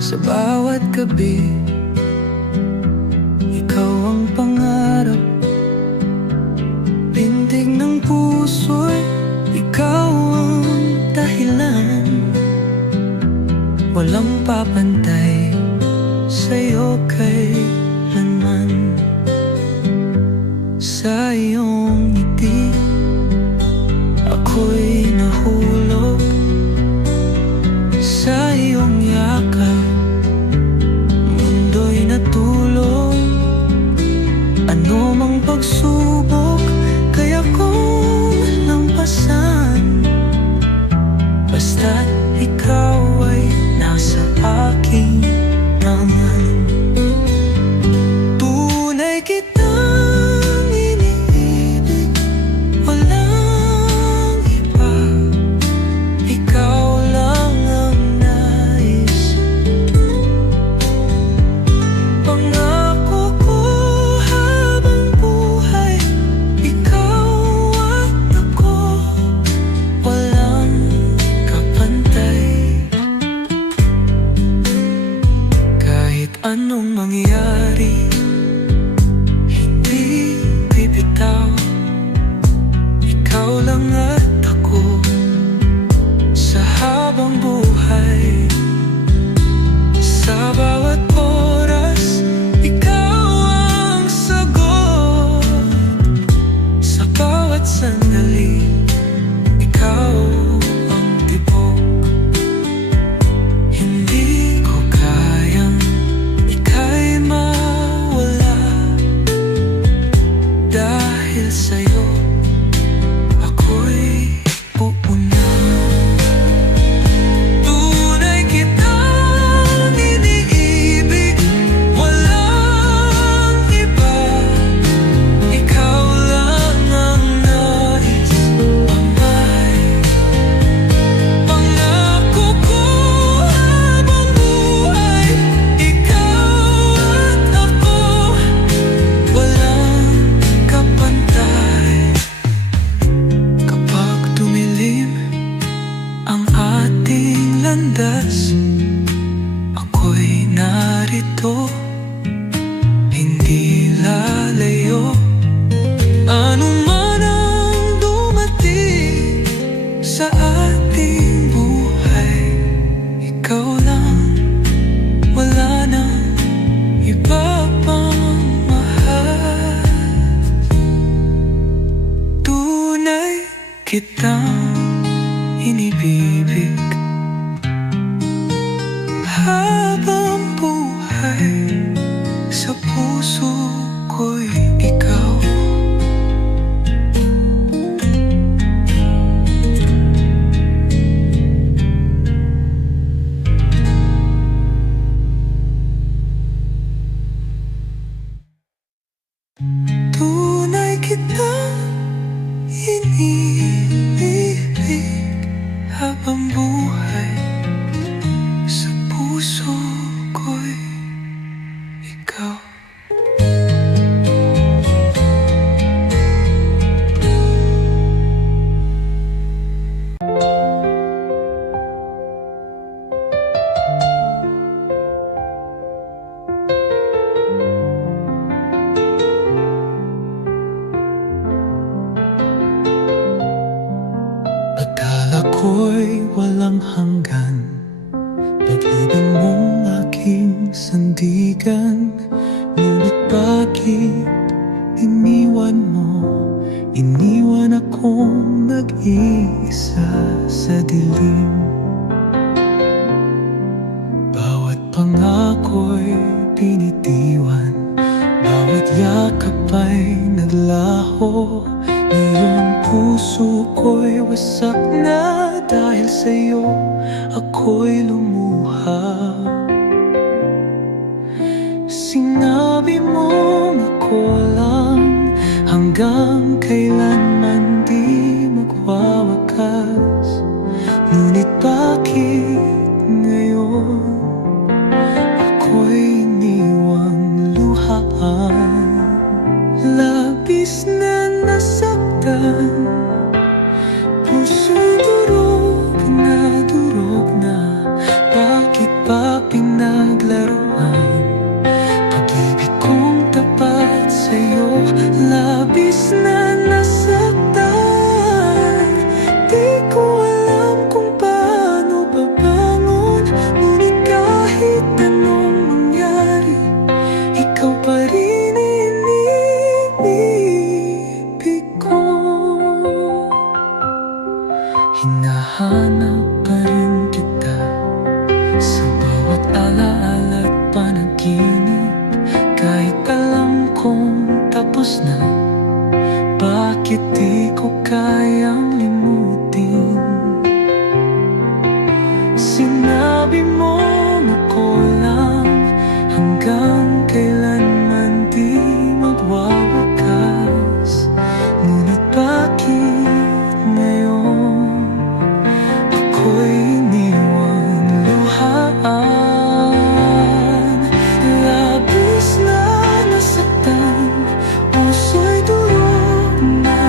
Sa bawat gabi, ikaw ang pangarap. Bintig ng puso'y ikaw ang dahilan. Walang papantay sa'yo kailanman. Sa iyong ngiti, ako'y nahulog. Sa iyong yakap, mundo'y natulog. Ano mang pagsubok, kaya kong lampasan. Basta't ikaw ay nasa aking tangan. Tunay kitang iniibig. kitang inibibig habang buhay. Sa puso ko'y ikaw. Tunay kitang inibig habang buhay. Sa puso ko'y ikaw. Akala ko'y walang hanggan, pag-ibig mong aking sandigan. Ngunit bakit iniwan mo? Iniwan akong nag-iisa sa dilim. Bawat pangako'y binitiwan, bawat yakap ay naglaho. Ngayon puso ko'y wasak na dahil sa'yo ako'y lumuha. Sinabi mong ako lang, hanggang kailanman di magwawakas. Ngunit bakit ngayon ako'y iniwang luhaan? Labis na nasaktan, puso'y durog na. Bakit ba pinaglaruan pag-ibig kong tapat sa'yo? Labis na nasaktan, di ko alam kung paano babangon. Ngunit kahit anong mangyari, ikaw pa rin inibig ko. Hinahanap pa rin kita sa bawat alaala at panaginip. Kahit alam kong tapos na, bakit di ko kayang limutin? Sinabi mong ako lang, hanggang kailanman di magwawakas. Ngunit bakit ngayon ako'y iniwang luhaan? Labis na nasaktan, puso'y durog na.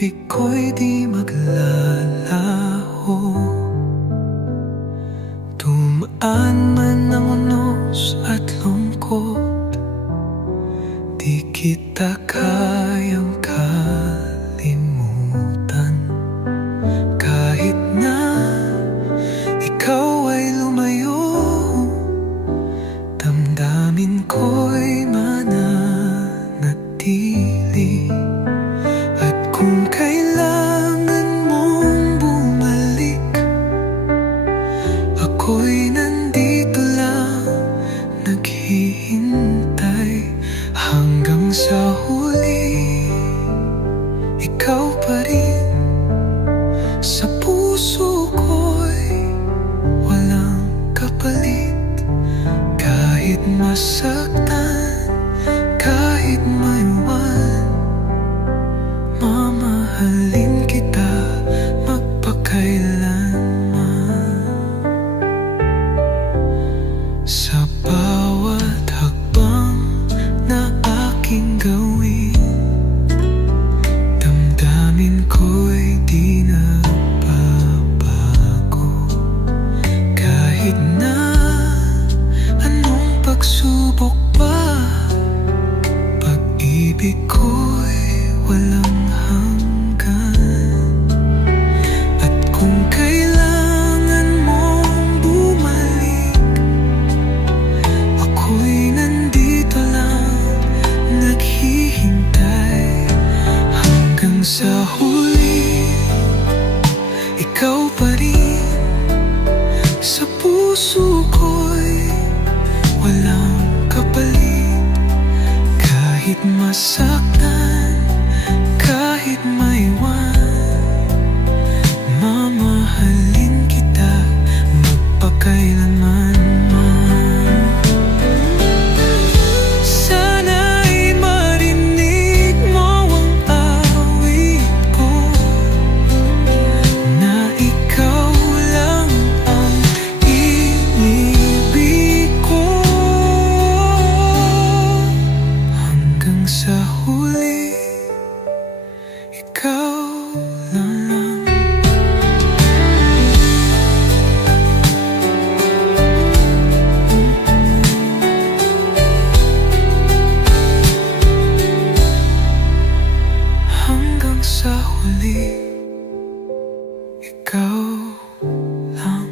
pag-ibig ko'y di maglalaho. Dumaan man ang unos at lungkot, di kita kayang kalimutan. Kahit na ikaw ay lumayo, damdamin ko'y mananatili. At kung kailangan mong bumalik, ako'y nandito lang, naghihintay. Hanggang sa huli, ikaw pa rin sa puso ko'y walang kapalit. Kahit masaktan, kahit maiwan, mamahalin kita magpakailanman. Sa bawat hakbang na aking gawin, damdamin ko'y di nagbabago. Kahit na anong pagsubok pa, pag-ibig ko'y walang hanggan. At kung kailangan mong bumalik, ako'y nandito lang, naghihintay. Hanggang sa huli, ikaw pa rin sa puso ko'y walang kapalit. Kahit masaktan, kahit maiwan, mamahalin kita magpakailanman. Sana'y marinig mo ang awit ko, na ikaw lang ang inibig ko. Hanggang sa huli, ikaw lang. Hanggang sa huli, ikaw lang.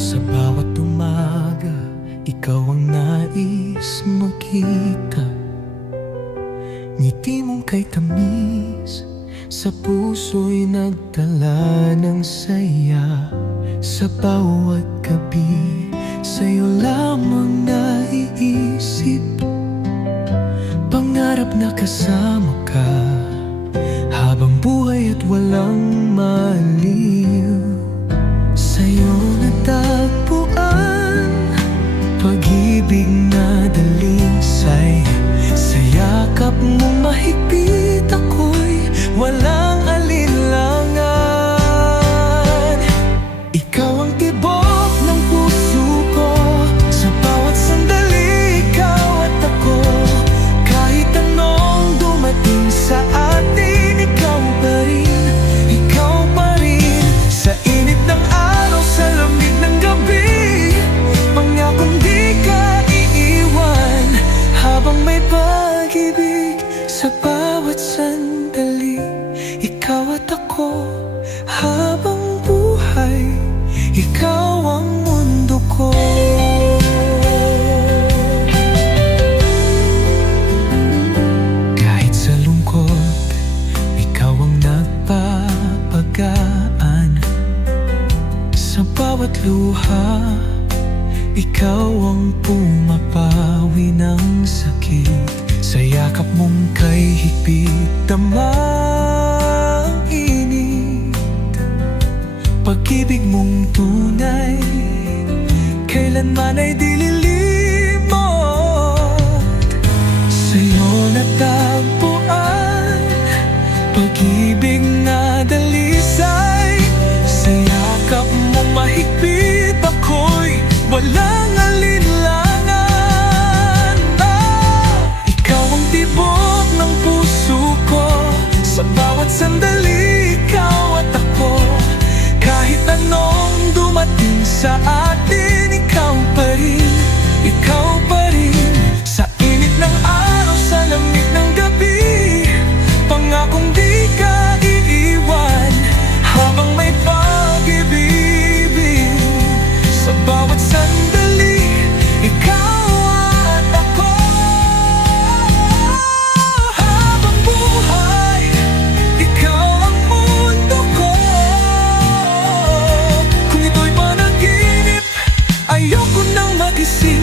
Sa bawat umaga, ikaw ang nais makita. Ngiti mong kay tamis, sa puso'y nagdala ng saya. Sa bawat gabi, sa'yo lamang naiisip. Pangarap na kasama ka habang buhay at walang maliw. Sa'yo natagpuan pag-ibig na dalingsay. Sa yakap mong mahigpit ako'y walang alinlangan. Ikaw ang tibok ng puso ko, sa bawat sandali ikaw at ako. Kahit anong dumating sa atin, ikaw pa rin, ikaw pa rin. Sa init ng araw, sa lamig ng gabi, pangakong di ka iiwan. Habang may pag-ibig sa bawat sandali, ikaw at ako. Habang buhay, ikaw ang mundo ko. Kahit sa lungkot, ikaw ang nagpapagaan. Sa bawat luha, ikaw ang pumapawi ng sakit. Sa yakap mong kay higpit, damang init. Pag-ibig mong tunay, kailanman ay di lilim. natagpuan, pag-ibig na dalisay. Sa yakap mo mahigpit ako'y walang alinlangan. Ikaw ang tibok ng puso ko, sa bawat sandali ikaw at ako. Kahit anong dumating sa atin, ikaw pa rin, ikaw pa rin. Sa init ng araw, sa lamig ng gabi, pangakong di ka iiwan. Habang may pag-ibig, sa bawat sandali, ikaw at ako. Habang buhay, ikaw ang mundo ko. Kung ito'y panaginip, ayoko nang magising.